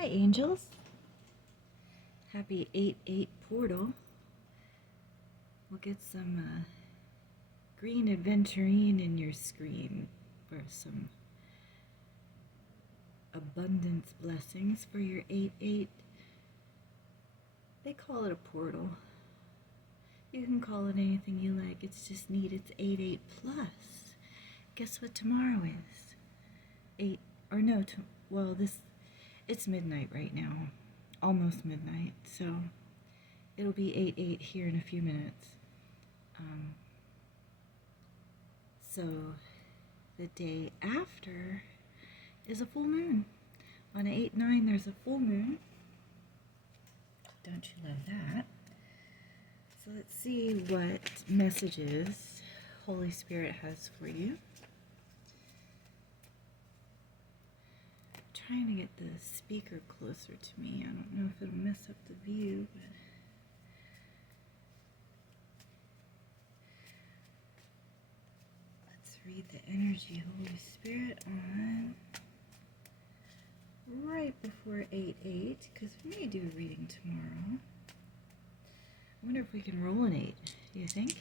Hi, angels. Happy 8-8 portal. We'll get some green adventurine in your screen for some abundance blessings for your 8-8. They call it a portal. You can call it anything you like. It's just neat. It's 8-8 plus. Guess what tomorrow is? 8 or no, well, it's midnight right now. Almost midnight. So it'll be 8-8 here in a few minutes. So the day after is a full moon. On 8-9 there's a full moon. Don't you love that? So let's see what messages Holy Spirit has for you. I'm trying to get the speaker closer to me. I don't know if it'll mess up the view, but let's read the energy Holy Spirit on right before 8-8, because we may do a reading tomorrow. I wonder if we can roll an 8, do you think?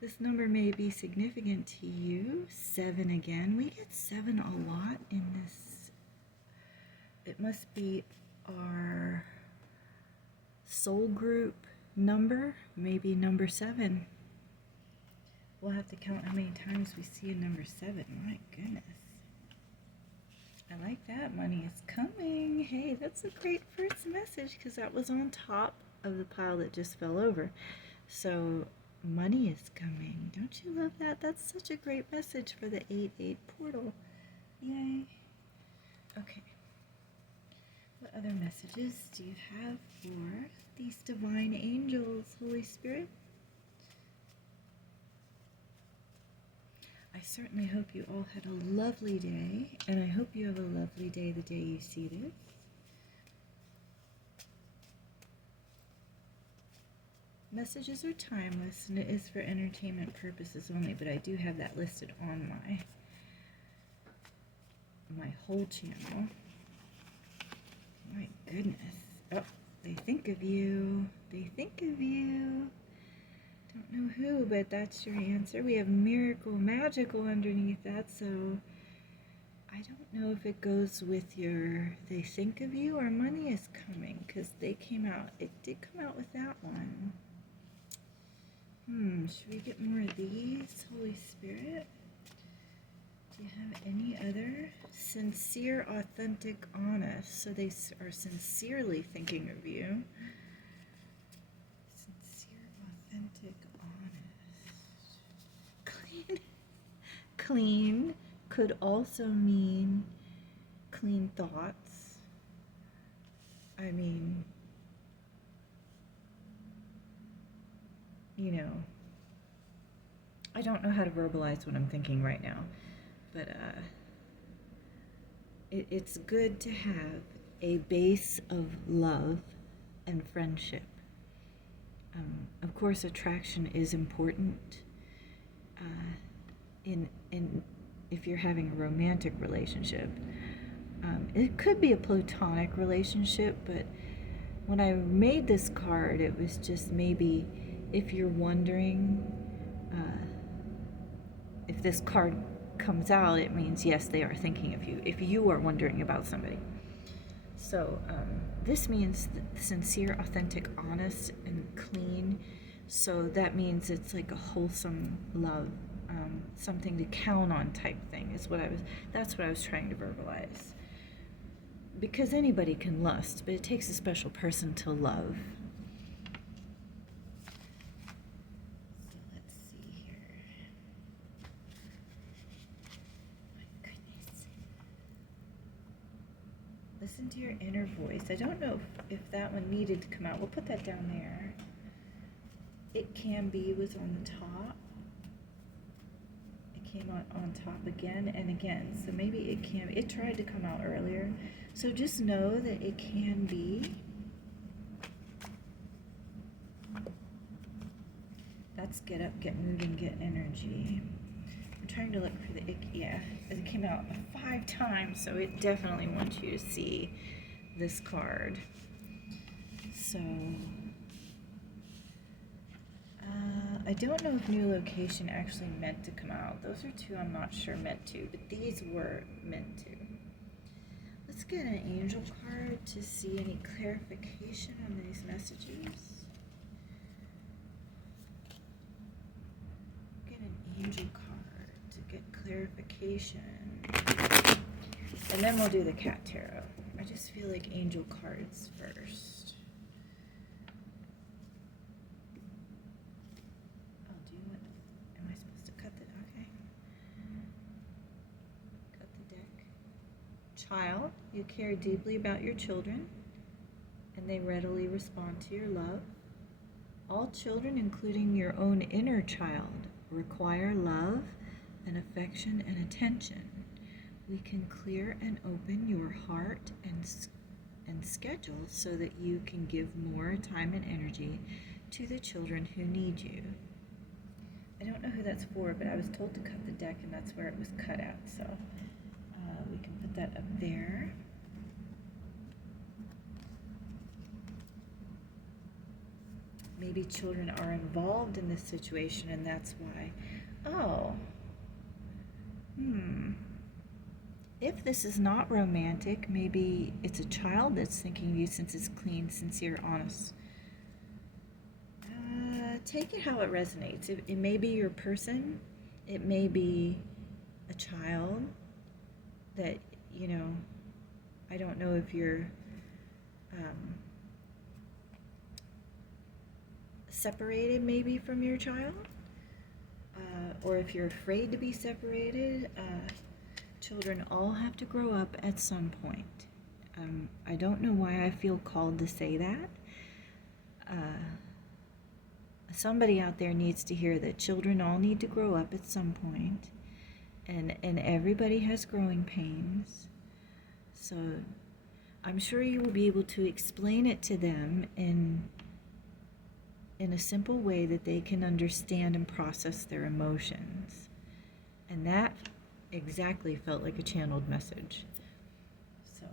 This number may be significant to you. 7 again. We get 7 a lot in this. It must be our soul group number, maybe number 7. We'll have to count how many times we see a number 7. My goodness. I like that. Money is coming. Hey, that's a great first message because that was on top of the pile that just fell over. So money is coming. Don't you love that? That's such a great message for the 8-8 portal. Yay. Okay. What other messages do you have for these divine angels, Holy Spirit? I certainly hope you all had a lovely day, and I hope you have a lovely day the day you see this. Messages are timeless, and it is for entertainment purposes only, but I do have that listed on my whole channel. My goodness. Oh, they think of you. They think of you. Don't know who, but that's your answer. We have miracle, magical underneath that, so I don't know if it goes with your they think of you or money is coming, because they came out, it did come out with that one. Should we get more of these, Holy Spirit? Do you have any other? Sincere, authentic, honest. So they are sincerely thinking of you. Sincere, authentic, honest. Clean. Clean could also mean clean thoughts. I mean, you know, I don't know how to verbalize what I'm thinking right now, but it's good to have a base of love and friendship. Of course, attraction is important. If you're having a romantic relationship, it could be a platonic relationship, but when I made this card, it was just maybe if you're wondering, if this card comes out, it means yes, they are thinking of you, if you are wondering about somebody. So this means sincere, authentic, honest, and clean. So that means it's like a wholesome love, something to count on type thing is that's what I was trying to verbalize. Because anybody can lust, but it takes a special person to love. So let's see here. My goodness. Listen to your inner voice. I don't know if that one needed to come out. We'll put that down there. It can be was on the top. It came on top again and again. So maybe it tried to come out earlier. So just know that it can be. That's get up, get moving, get energy. We're trying to look for the ick. Yeah, it came out 5 times, so it definitely wants you to see this card. So, I don't know if new location actually meant to come out. Those are 2 I'm not sure meant to, but these were meant to. Let's get an angel card to see any clarification on these messages. Get an angel card to get clarification. And then we'll do the cat tarot. I just feel like angel cards first. Oh, do you want, am I supposed to cut the, okay. Cut the deck. Child, you care deeply about your children, and they readily respond to your love. All children, including your own inner child, require love and affection and attention. We can clear and open your heart and schedule so that you can give more time and energy to the children who need you. I don't know who that's for, but I was told to cut the deck, and that's where it was cut out, so we can put that up there. Maybe children are involved in this situation, and that's why. Oh. If this is not romantic, maybe it's a child that's thinking of you, since it's clean, sincere, honest. Take it how it resonates. It may be your person. It may be a child that, you know, I don't know if you're separated maybe from your child, or if you're afraid to be separated. Children all have to grow up at some point. I don't know why I feel called to say that. Somebody out there needs to hear that children all need to grow up at some point, and everybody has growing pains. So I'm sure you will be able to explain it to them in a simple way that they can understand and process their emotions. And that exactly felt like a channeled message. So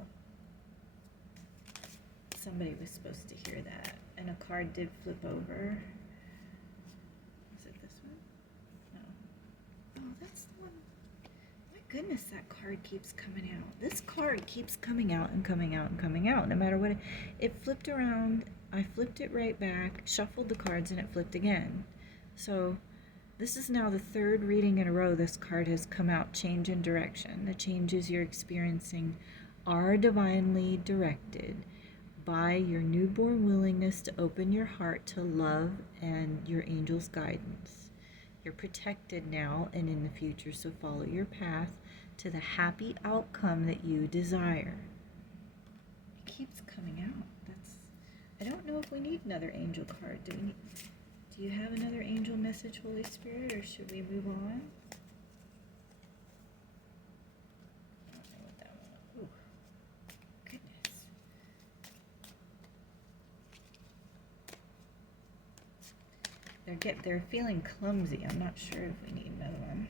somebody was supposed to hear that. And a card did flip over. Is it this one? No. Oh, that's the one. My goodness, that card keeps coming out. This card keeps coming out and coming out and coming out. No matter what. It flipped around. I flipped it right back, shuffled the cards, and it flipped again. So this is now the 3rd reading in a row this card has come out. Change in direction. The changes you're experiencing are divinely directed by your newborn willingness to open your heart to love and your angel's guidance. You're protected now and in the future, so follow your path to the happy outcome that you desire. It keeps coming out. I don't know if we need another angel card. Do you have another angel message, Holy Spirit, or should we move on? I don't know what that one was. Ooh, goodness. They're feeling clumsy. I'm not sure if we need another one.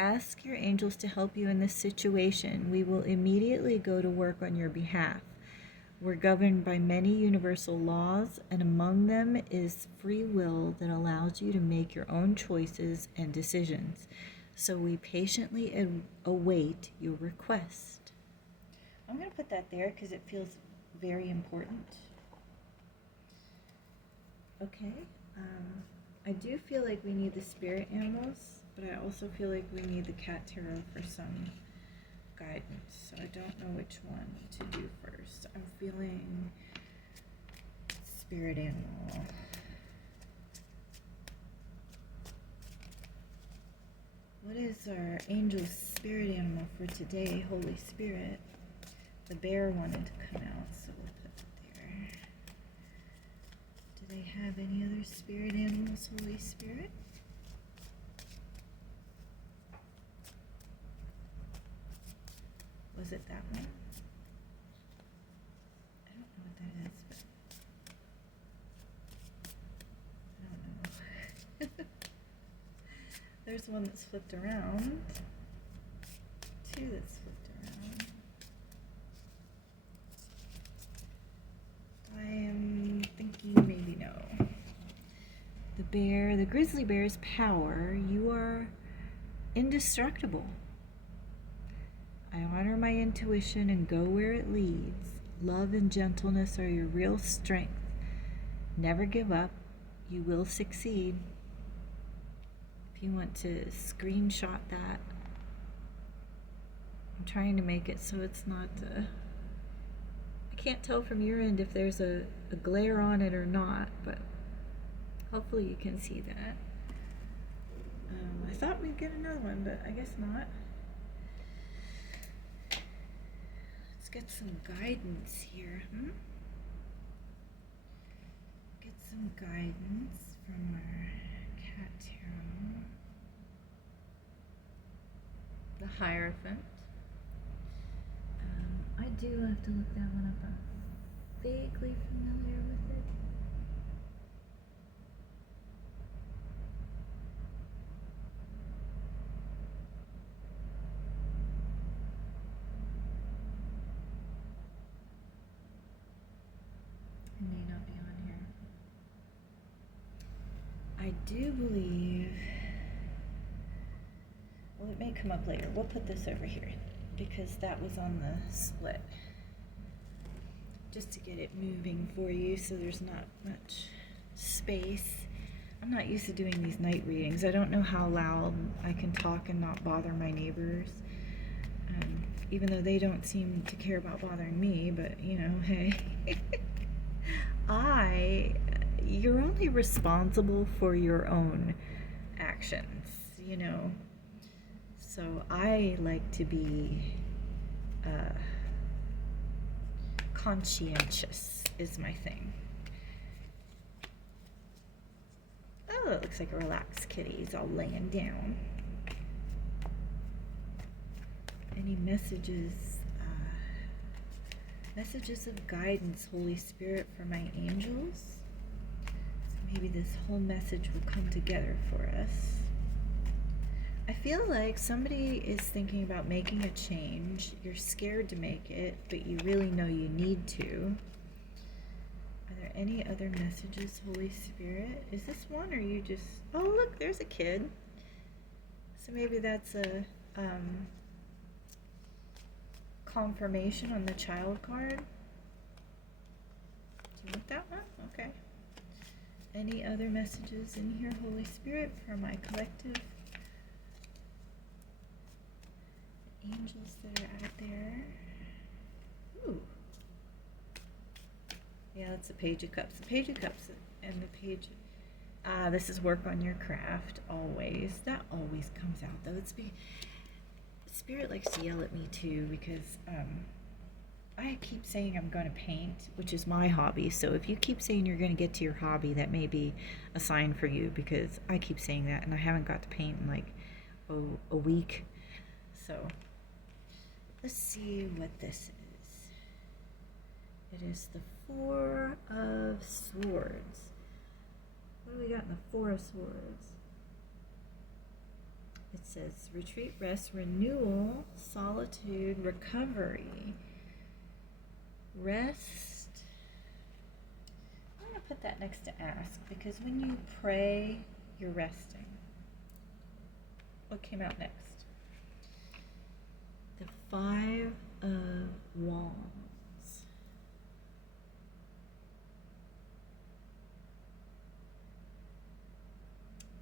Ask your angels to help you in this situation. We will immediately go to work on your behalf. We're governed by many universal laws, and among them is free will that allows you to make your own choices and decisions. So we patiently await your request. I'm going to put that there because it feels very important. Okay. I do feel like we need the spirit animals, but I also feel like we need the cat tarot for some guidance. So I don't know which one to do first. I'm feeling spirit animal. What is our angel's spirit animal for today, Holy Spirit? The bear wanted to come out, so we'll put it there. Do they have any other spirit animals, Holy Spirit? Was it that one? There's one that's flipped around. Two that's flipped around. I am thinking maybe no. The grizzly bear's power, you are indestructible. I honor my intuition and go where it leads. Love and gentleness are your real strength. Never give up. You will succeed. If you want to screenshot that, I'm trying to make it so it's not, I can't tell from your end if there's a glare on it or not, but hopefully you can see that. I thought we'd get another one, but I guess not. Let's get some guidance here. Get some guidance from our cat tarot. The Hierophant. I do have to look that one up. I'm vaguely familiar with it. It may not be on here. I do believe, well, it may come up later. We'll put this over here because that was on the split. Just to get it moving for you so there's not much space. I'm not used to doing these night readings. I don't know how loud I can talk and not bother my neighbors. Even though they don't seem to care about bothering me, but you know, hey. You're only responsible for your own actions, you know. So I like to be conscientious is my thing. Oh, it looks like a relaxed kitty. He's all laying down. Any messages? Messages of guidance, Holy Spirit, for my angels. So maybe this whole message will come together for us. I feel like somebody is thinking about making a change. You're scared to make it, but you really know you need to. Are there any other messages, Holy Spirit? Is this one, or you just... Oh, look, there's a kid. So maybe that's a... confirmation on the child card. Do you want that one? Okay. Any other messages in here, Holy Spirit, for my collective angels that are out there? Ooh. Yeah, that's a Page of Cups. The Page of Cups and the Page... this is work on your craft, always. That always comes out, though. Spirit likes to yell at me too because I keep saying I'm going to paint, which is my hobby. So if you keep saying you're going to get to your hobby, that may be a sign for you, because I keep saying that and I haven't got to paint in like a week. So let's see what this is. It is the Four of Swords. What do we got in the Four of Swords? It says retreat, rest, renewal, solitude, recovery. Rest. I'm going to put that next to ask, because when you pray, you're resting. What came out next? The Five of Wands.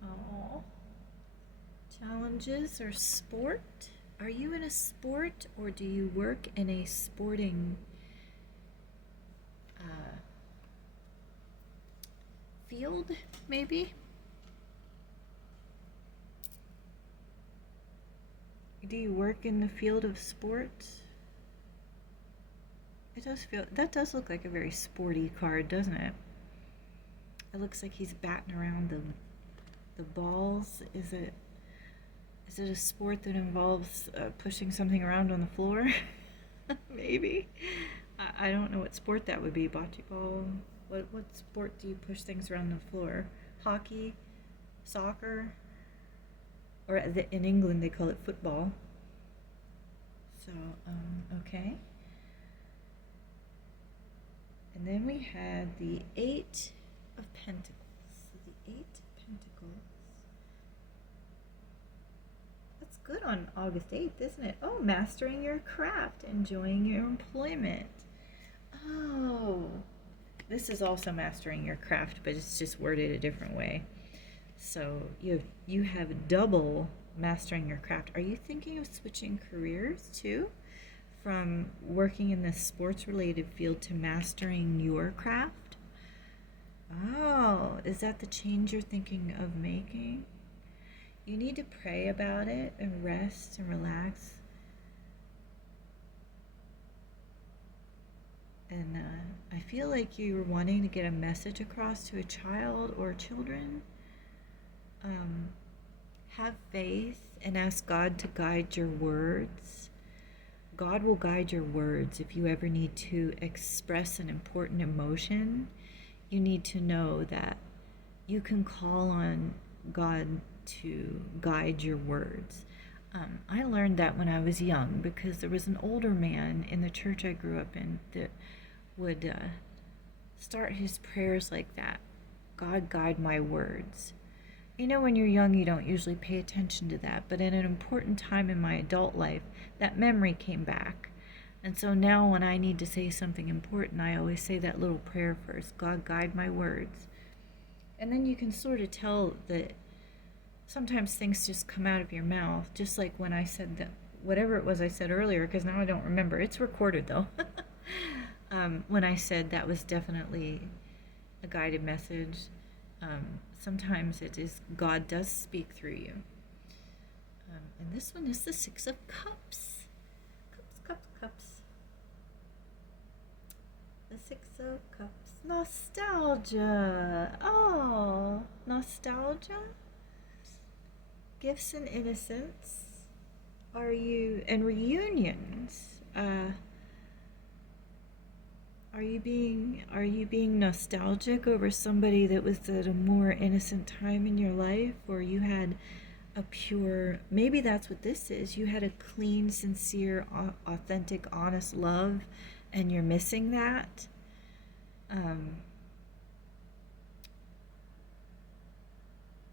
Oh. Challenges or sport? Are you in a sport, or do you work in a sporting field, maybe? Do you work in the field of sports? It does feel, that does look like a very sporty card, doesn't it? It looks like he's batting around the balls. Is it a sport that involves pushing something around on the floor? Maybe. I don't know what sport that would be. Bocce ball? What sport do you push things around the floor? Hockey? Soccer? or in England they call it football. So, okay. And then we had the Eight of Pentacles. So the Eight of Pentacles. That's good on August 8th, isn't it? Oh, mastering your craft, enjoying your employment. Oh, this is also mastering your craft, but it's just worded a different way. So you have double mastering your craft. Are you thinking of switching careers too? From working in the sports related field to mastering your craft? Oh, is that the change you're thinking of making? You need to pray about it and rest and relax. And I feel like you're wanting to get a message across to a child or children. Have faith and ask God to guide your words. God will guide your words. If you ever need to express an important emotion, you need to know that you can call on God to guide your words. I learned that when I was young because there was an older man in the church I grew up in that would start his prayers like that. God, guide my words. You know, when you're young, you don't usually pay attention to that, but at an important time in my adult life, that memory came back. And so now when I need to say something important, I always say that little prayer first. God, guide my words. And then you can sort of tell that sometimes things just come out of your mouth, just like when I said that, whatever it was I said earlier, because now I don't remember. It's recorded, though. When I said that was definitely a guided message. Sometimes it is, God does speak through you. And this one is the Six of Cups. Cups. The Six of Cups. Nostalgia. Oh, nostalgia. Gifts and innocence. And reunions. Are you being nostalgic over somebody that was at a more innocent time in your life, or you had a pure, maybe that's what this is, you had a clean, sincere, authentic, honest love, and you're missing that?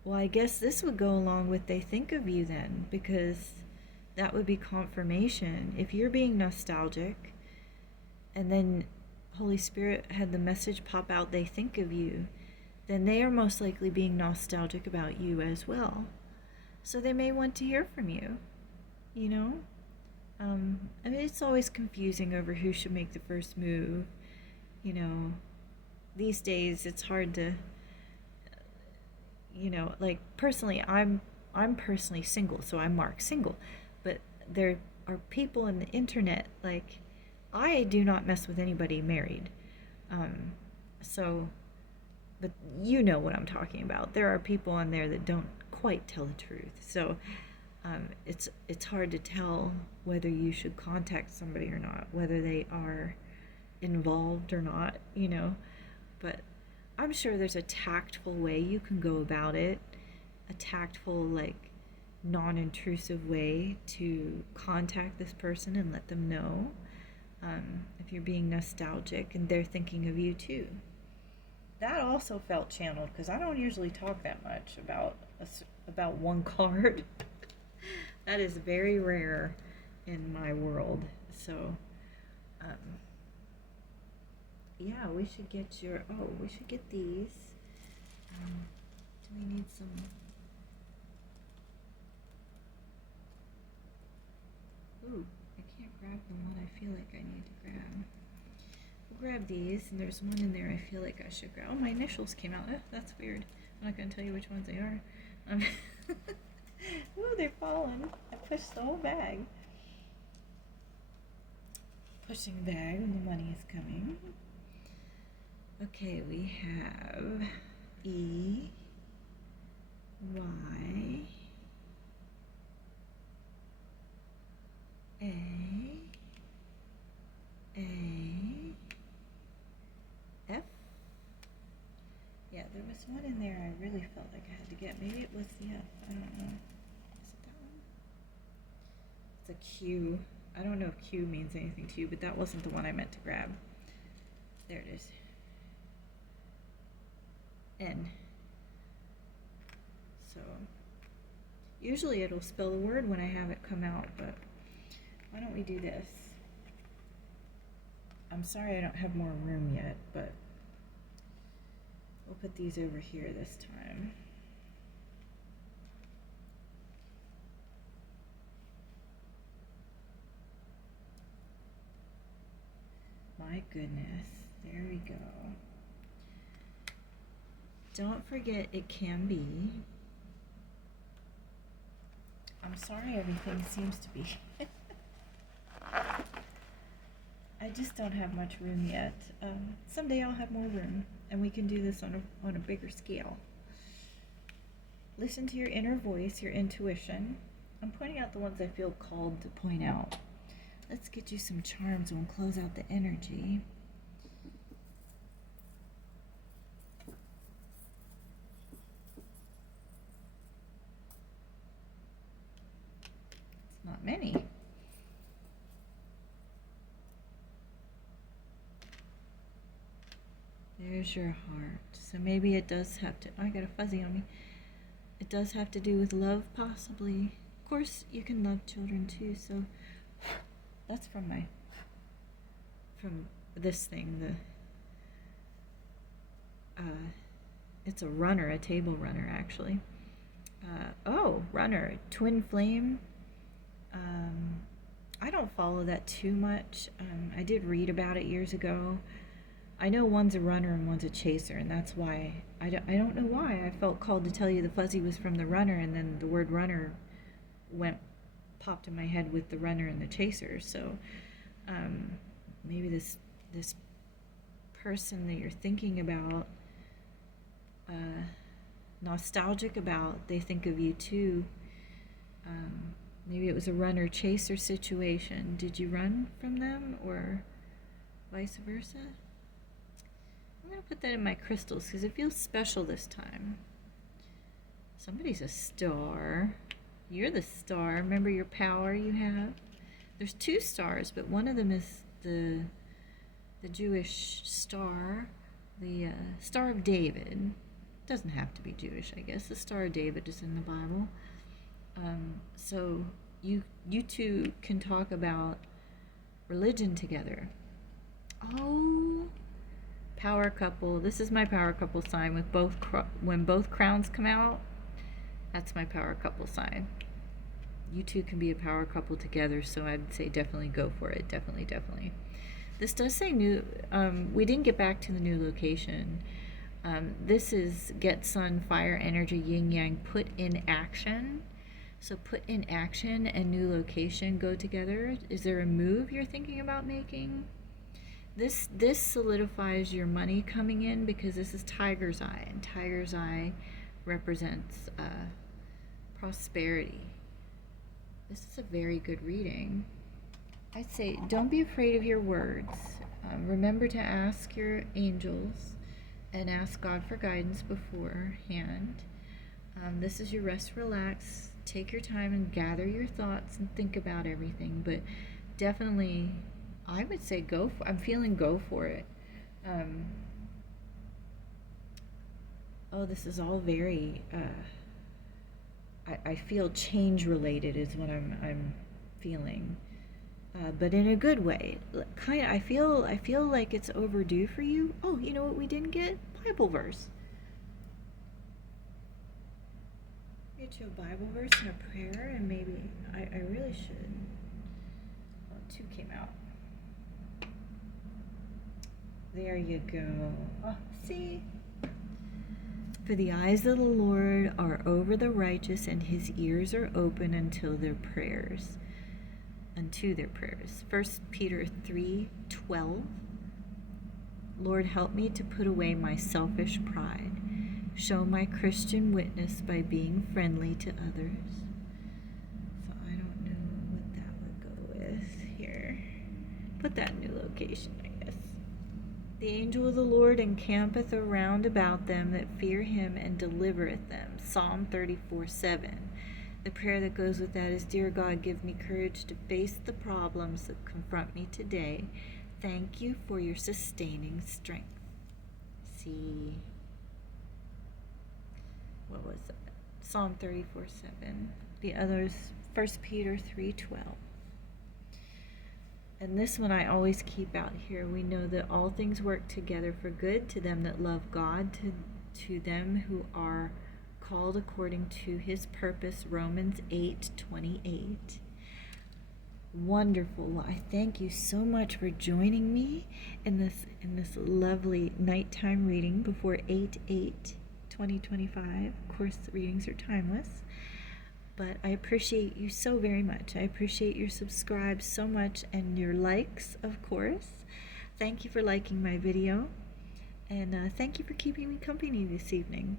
Well, I guess this would go along with they think of you then, because that would be confirmation. If you're being nostalgic, and then Holy Spirit had the message pop out, they think of you, then they are most likely being nostalgic about you as well. So they may want to hear from you, you know? I mean, it's always confusing over who should make the first move. You know, these days it's hard to, you know, like personally, I'm personally single, so I'm marked single. But there are people on the internet, like, I do not mess with anybody married. But you know what I'm talking about. There are people on there that don't quite tell the truth. So it's hard to tell whether you should contact somebody or not, whether they are involved or not, you know. But I'm sure there's a tactful way you can go about it, a tactful, like, non-intrusive way to contact this person and let them know. If you're being nostalgic and they're thinking of you too. That also felt channeled because I don't usually talk that much about one card. That is very rare in my world. So, yeah, we should get these. Do we need some? Ooh. I can't grab the one I feel like I need to grab. We'll grab these, and there's one in there I feel like I should grab. Oh, my initials came out. That's weird. I'm not going to tell you which ones they are. Ooh, they're falling. I pushed the whole bag. Pushing the bag when the money is coming. Okay, we have E, Y, A, F. Yeah, there was one in there I really felt like I had to get. Maybe it was the F. I don't know. It's a Q. I don't know if Q means anything to you, but that wasn't the one I meant to grab. There it is. N. So, usually it'll spell the word when I have it come out, but why don't we do this? I'm sorry I don't have more room yet, but we'll put these over here this time. My goodness, there we go. Don't forget it can be. I'm sorry everything seems to be. I just don't have much room yet. Someday I'll have more room and we can do this on a bigger scale. Listen to your inner voice, your intuition. I'm pointing out the ones I feel called to point out. Let's get you some charms and we'll close out the energy. It's not many. There's your heart. So maybe it does have to, I got a fuzzy on me. It does have to do with love, possibly. Of course, you can love children too, so that's from this thing, it's a runner, a table runner actually. Oh, runner, twin flame. I don't follow that too much. I did read about it years ago. I know one's a runner and one's a chaser, and that's why, I don't know why, I felt called to tell you the fuzzy was from the runner, and then the word runner popped in my head with the runner and the chaser. So maybe this person that you're thinking about, nostalgic about, they think of you too. Maybe it was a runner chaser situation. Did you run from them or vice versa? I'm going to put that in my crystals because it feels special this time. Somebody's a star. You're the star. Remember your power you have? There's two stars, but one of them is the Jewish star, the Star of David. Doesn't have to be Jewish, I guess. The Star of David is in the Bible. So you two can talk about religion together. Oh, power couple. This is my power couple sign with when both crowns come out. That's my power couple sign. You two can be a power couple together, so I'd say definitely go for it. Definitely. This does say new. We didn't get back to the new location. This is get sun, fire, energy, yin yang, put in action. So put in action and new location go together. Is there a move you're thinking about making? This solidifies your money coming in because this is Tiger's Eye, and Tiger's Eye represents prosperity. This is a very good reading. I'd say don't be afraid of your words. Remember to ask your angels and ask God for guidance beforehand. This is your rest, relax, take your time and gather your thoughts and think about everything, but definitely I would say I'm feeling go for it. Oh, this is all very I feel change related is what I'm feeling, but in a good way. I feel like it's overdue for you. Oh, you know what we didn't get? Bible verse. Get you a Bible verse and a prayer, and maybe I really should. Well, two came out. There you go. Oh, see? For the eyes of the Lord are over the righteous, and his ears are open unto their prayers. 1 Peter 3:12. Lord, help me to put away my selfish pride. Show my Christian witness by being friendly to others. So I don't know what that would go with here. Put that in new location, I guess. The angel of the Lord encampeth around about them that fear him and delivereth them. Psalm 34:7. The prayer that goes with that is, Dear God, give me courage to face the problems that confront me today. Thank you for your sustaining strength. See, what was that? Psalm 34:7. The others, 1 Peter 3:12. And this one I always keep out here. We know that all things work together for good to them that love God, to them who are called according to his purpose. Romans 8:28. Wonderful. I thank you so much for joining me in this lovely nighttime reading before 8/8/2025. Of course, the readings are timeless. But I appreciate you so very much. I appreciate your subscribes so much, and your likes, of course. Thank you for liking my video, and thank you for keeping me company this evening.